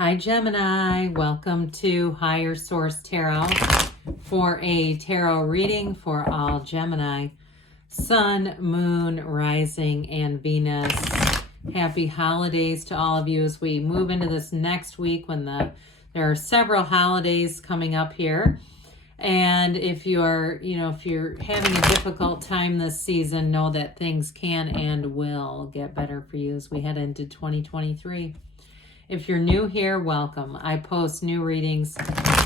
Hi Gemini, welcome to Higher Source Tarot for a tarot reading for all Gemini, Sun, Moon, Rising, and Venus. Happy holidays to all of you as we move into this next week when there are several holidays coming up here. And if you're having a difficult time this season, know that things can and will get better for you as we head into 2023. If you're new here, welcome. I post new readings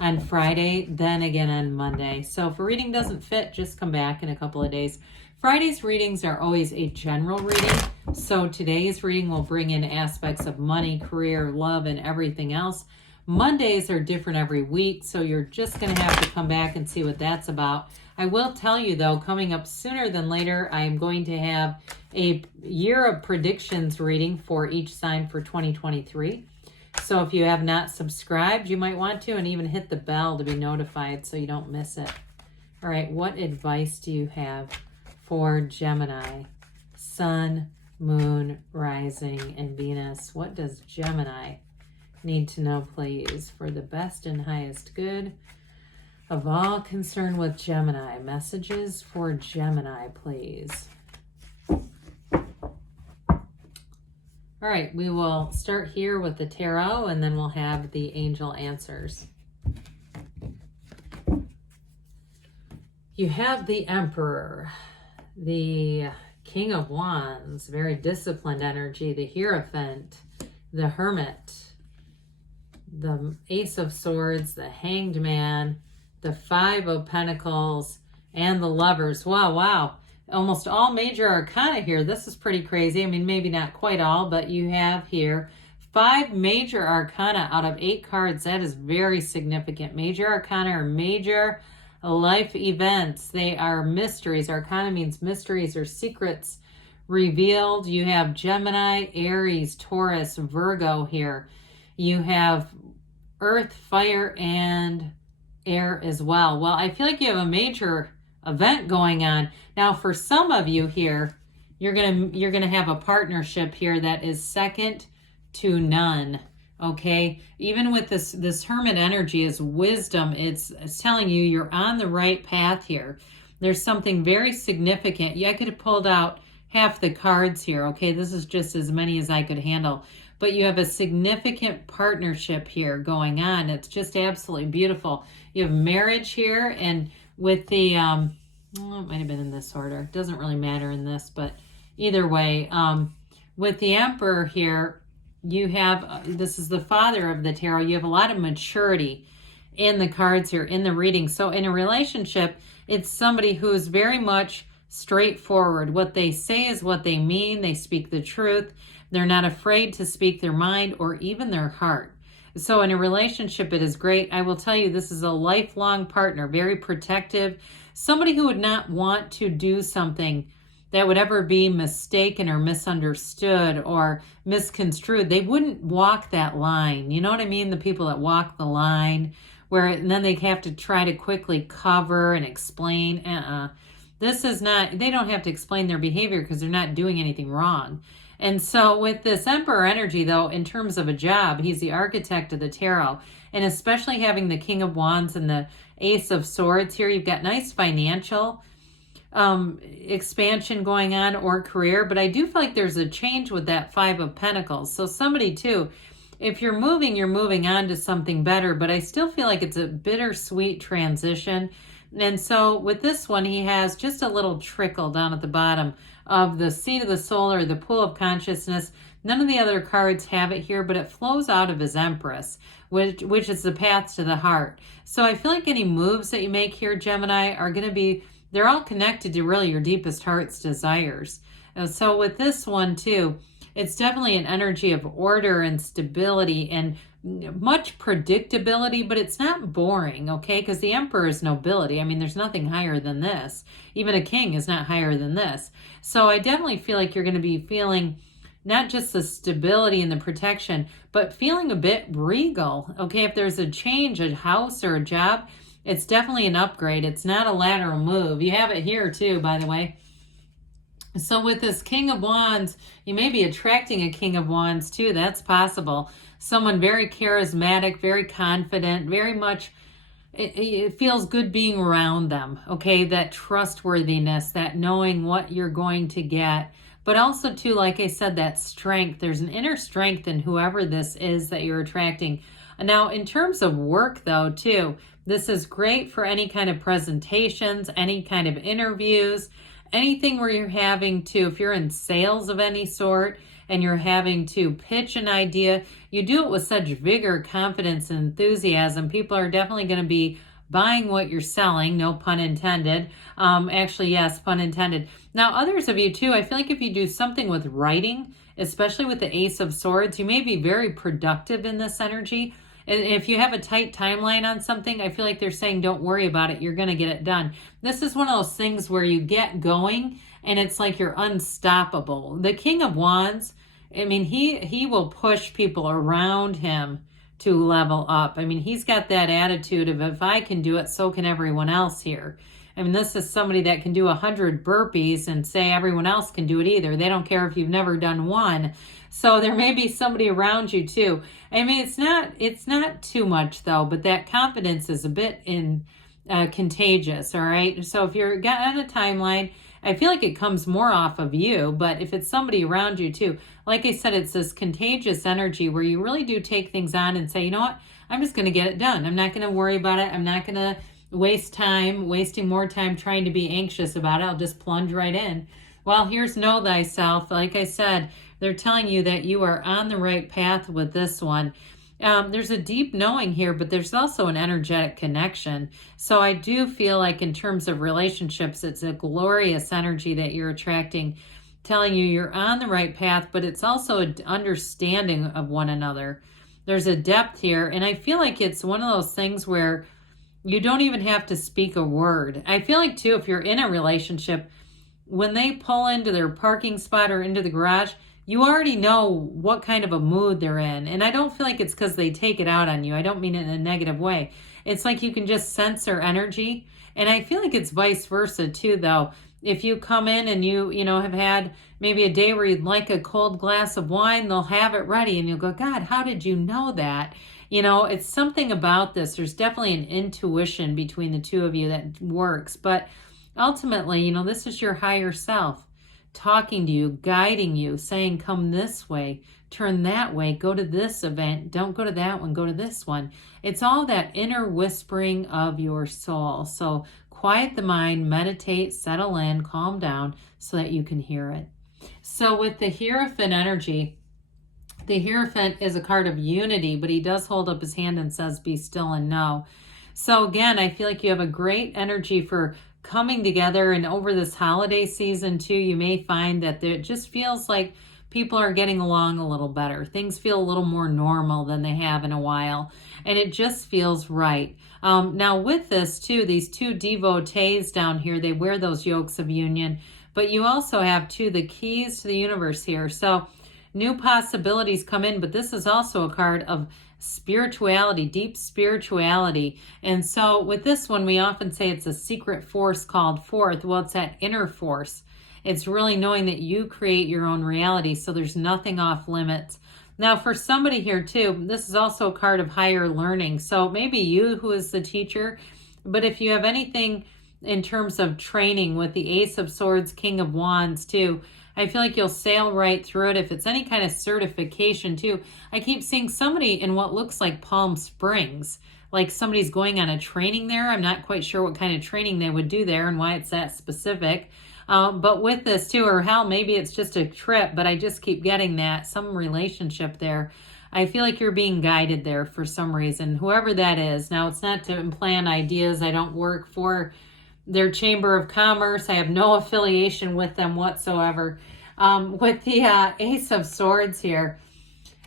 on Friday, then again on Monday. So if a reading doesn't fit, just come back in a couple of days. Friday's readings are always a general reading. So today's reading will bring in aspects of money, career, love, and everything else. Mondays are different every week, so you're just going to have to come back and see what that's about. I will tell you, though, coming up sooner than later, I'm going to have a year of predictions reading for each sign for 2023. So if you have not subscribed, you might want to, and even hit the bell to be notified so you don't miss it. All right, what advice do you have for Gemini, Sun, Moon, Rising, and Venus? What does Gemini need to know, please, for the best and highest good of all concerned with Gemini? Messages for Gemini, please. All right, we will start here with the tarot, and then we'll have the angel answers. You have the Emperor, the King of Wands, very disciplined energy, the Hierophant, the Hermit, the Ace of Swords, the Hanged Man, the Five of Pentacles, and the Lovers. Wow. Almost all major arcana here. This is pretty crazy. I mean, maybe not quite all, but you have here 5 major arcana out of 8 cards. That is very significant. Major arcana are major life events. They are mysteries. Arcana means mysteries or secrets revealed. You have Gemini, Aries, Taurus, Virgo here. You have earth, fire, and air as well. Well, I feel like you have a major event going on. Now, for some of you here, you're gonna have a partnership here that is second to none. Okay, even with this Hermit energy is wisdom. It's telling you you're on the right path here. There's something very significant. Yeah, I could have pulled out half the cards here. Okay, this is just as many as I could handle. But you have a significant partnership here going on. It's just absolutely beautiful. You have marriage here, and with the, well, it might have been in this order. It doesn't really matter in this, but either way, with the Emperor here, you have, this is the father of the tarot. You have a lot of maturity in the cards here, in the reading. So in a relationship, it's somebody who's very much straightforward. What they say is what they mean. They speak the truth. They're not afraid to speak their mind or even their heart. So in a relationship, it is great. I will tell you, this is a lifelong partner, very protective, somebody who would not want to do something that would ever be mistaken or misunderstood or misconstrued. They wouldn't walk that line. You know what I mean? The people that walk the line, and then they have to try to quickly cover and explain. This is not, they don't have to explain their behavior because they're not doing anything wrong. And so with this Emperor energy, though, in terms of a job, he's the architect of the tarot. And especially having the King of Wands and the Ace of Swords here, you've got nice financial expansion going on or career. But I do feel like there's a change with that Five of Pentacles. So somebody, too, if you're moving on to something better. But I still feel like it's a bittersweet transition. And so with this one, he has just a little trickle down at the bottom of the seat of the soul or the pool of consciousness. None of the other cards have it here, but it flows out of his Empress, which is the path to the heart. So I feel like any moves that you make here, Gemini, are going to be, they're all connected to really your deepest heart's desires. And so with this one too, it's definitely an energy of order and stability and much predictability, but it's not boring, okay? Because the Emperor is nobility. I mean, there's nothing higher than this. Even a king is not higher than this. So I definitely feel like you're going to be feeling not just the stability and the protection, but feeling a bit regal, okay? If there's a change, a house or a job, it's definitely an upgrade. It's not a lateral move. You have it here too, by the way. So with this King of Wands, you may be attracting a King of Wands too. That's possible. Someone very charismatic, very confident, very much, it feels good being around them. Okay, that trustworthiness, that knowing what you're going to get. But also too, like I said, that strength. There's an inner strength in whoever this is that you're attracting. Now, in terms of work though too, this is great for any kind of presentations, any kind of interviews, anything where you're having to, if you're in sales of any sort and you're having to pitch an idea, you do it with such vigor, confidence, and enthusiasm. People are definitely going to be buying what you're selling, no pun intended. Actually, yes, pun intended. Now, others of you too, I feel like if you do something with writing, especially with the Ace of Swords, you may be very productive in this energy. And if you have a tight timeline on something, I feel like they're saying, don't worry about it. You're going to get it done. This is one of those things where you get going and it's like you're unstoppable. The King of Wands, I mean, he will push people around him to level up. I mean, he's got that attitude of, if I can do it, so can everyone else here. I mean, this is somebody that can do 100 burpees and say everyone else can do it either. They don't care if you've never done one. So there may be somebody around you too. I mean, it's not too much though, but that confidence is a bit contagious, all right? So if you're on a timeline, I feel like it comes more off of you, but if it's somebody around you too, like I said, it's this contagious energy where you really do take things on and say, you know what, I'm just going to get it done. I'm not going to worry about it. I'm not going to wasting more time trying to be anxious about it. I'll just plunge right in. Well, here's Know Thyself. Like I said, they're telling you that you are on the right path with this one. There's a deep knowing here, but there's also an energetic connection. So I do feel like in terms of relationships, it's a glorious energy that you're attracting, telling you you're on the right path, but it's also an understanding of one another. There's a depth here, and I feel like it's one of those things where you don't even have to speak a word. I feel like too, if you're in a relationship, when they pull into their parking spot or into the garage, you already know what kind of a mood they're in. And I don't feel like it's because they take it out on you. I don't mean it in a negative way. It's like you can just sense their energy. And I feel like it's vice versa too, though. If you come in and you have had maybe a day where you'd like a cold glass of wine, they'll have it ready. And you'll go, God, how did you know that? It's something about this. There's definitely an intuition between the two of you that works. But ultimately, this is your higher self talking to you, guiding you, saying, come this way, turn that way, go to this event, don't go to that one, go to this one. It's all that inner whispering of your soul. So quiet the mind, meditate, settle in, calm down so that you can hear it. So with the Hierophant energy, the Hierophant is a card of unity, but he does hold up his hand and says, be still and know. So again, I feel like you have a great energy for coming together, and over this holiday season too, you may find that it just feels like people are getting along a little better. Things feel a little more normal than they have in a while, and it just feels right. Now with this too, these two devotees down here, they wear those yokes of union, but you also have too the keys to the universe here. So new possibilities come in, but this is also a card of spirituality, deep spirituality. And so with this one, we often say it's a secret force called forth. Well, it's that inner force. It's really knowing that you create your own reality. So there's nothing off limits. Now for somebody here too, this is also a card of higher learning. So maybe you who is the teacher, but if you have anything in terms of training with the Ace of Swords, King of Wands too, I feel like you'll sail right through it. If it's any kind of certification too, I keep seeing somebody in what looks like Palm Springs, like somebody's going on a training there. I'm not quite sure what kind of training they would do there and why it's that specific. But with this too, or hell, maybe it's just a trip, but I just keep getting that, some relationship there. I feel like you're being guided there for some reason, whoever that is. Now, it's not to implant ideas. I don't work for their Chamber of Commerce. I have no affiliation with them whatsoever. With the Ace of Swords here,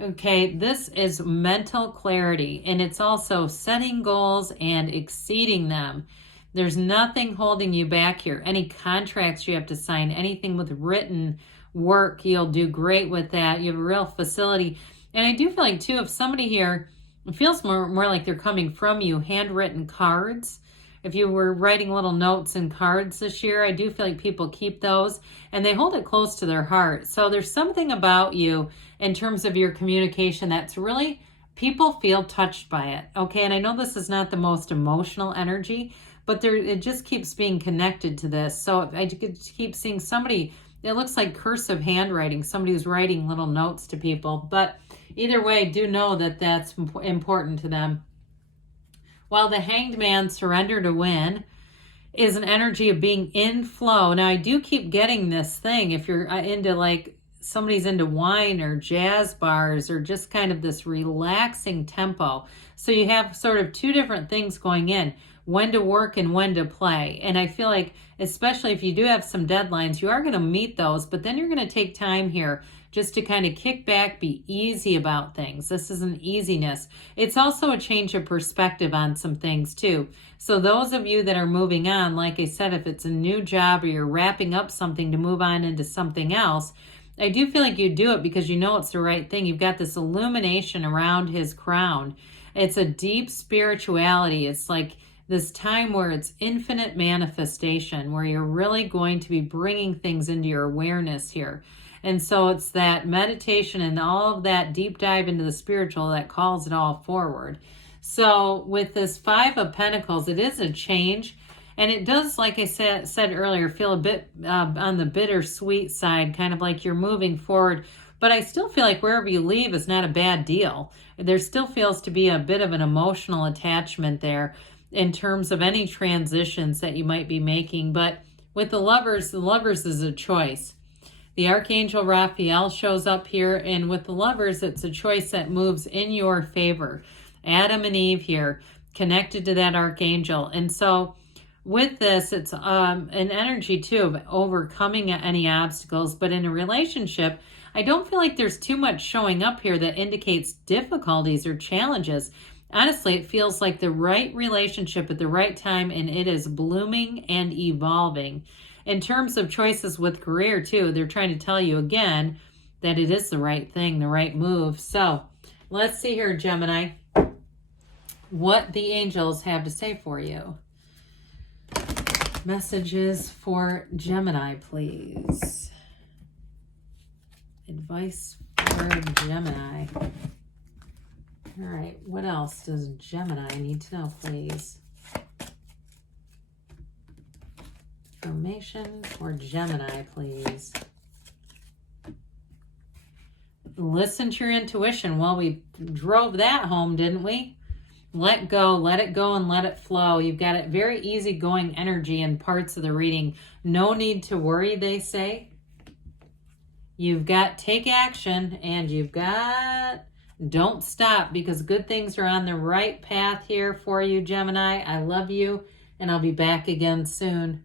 okay, this is mental clarity, and it's also setting goals and exceeding them. There's nothing holding you back here. Any contracts you have to sign, anything with written work, you'll do great with that. You have a real facility. And I do feel like, too, if somebody here, it feels more like they're coming from you, handwritten cards if you were writing little notes and cards this year, I do feel like people keep those and they hold it close to their heart. So there's something about you in terms of your communication that's really, people feel touched by it. Okay, and I know this is not the most emotional energy, but it just keeps being connected to this. So I keep seeing somebody, it looks like cursive handwriting, somebody who's writing little notes to people. But either way, do know that that's important to them. While the Hanged Man, surrender to win, is an energy of being in flow. Now, I do keep getting this thing. If you're into like, somebody's into wine or jazz bars or just kind of this relaxing tempo. So you have sort of two different things going in, when to work and when to play. And I feel like, especially if you do have some deadlines, you are going to meet those, but then you're going to take time here just to kind of kick back, be easy about things. This is an easiness. It's also a change of perspective on some things too. So those of you that are moving on, like I said, if it's a new job or you're wrapping up something to move on into something else, I do feel like you do it because you know it's the right thing. You've got this illumination around his crown. It's a deep spirituality. It's like this time where it's infinite manifestation, where you're really going to be bringing things into your awareness here. And so it's that meditation and all of that deep dive into the spiritual that calls it all forward. So with this Five of Pentacles, it is a change. And it does, like I said earlier, feel a bit on the bittersweet side, kind of like you're moving forward. But I still feel like wherever you leave is not a bad deal. There still feels to be a bit of an emotional attachment there in terms of any transitions that you might be making. But with the Lovers is a choice. The Archangel Raphael shows up here, and with the Lovers, it's a choice that moves in your favor. Adam and Eve here, connected to that Archangel. And so with this, it's an energy too of overcoming any obstacles. But in a relationship, I don't feel like there's too much showing up here that indicates difficulties or challenges. Honestly, it feels like the right relationship at the right time, and it is blooming and evolving. In terms of choices with career too, they're trying to tell you again that it is the right thing, the right move. So let's see here, Gemini, what the angels have to say for you. Messages for Gemini, please. Advice for Gemini. All right, what else does Gemini need to know, please? Information for Gemini, please. Listen to your intuition. Well, we drove that home, didn't we? Let go, let it go, and let it flow. You've got a very easygoing energy in parts of the reading. No need to worry, they say. You've got take action, and you've got don't stop, because good things are on the right path here for you, Gemini. I love you, and I'll be back again soon.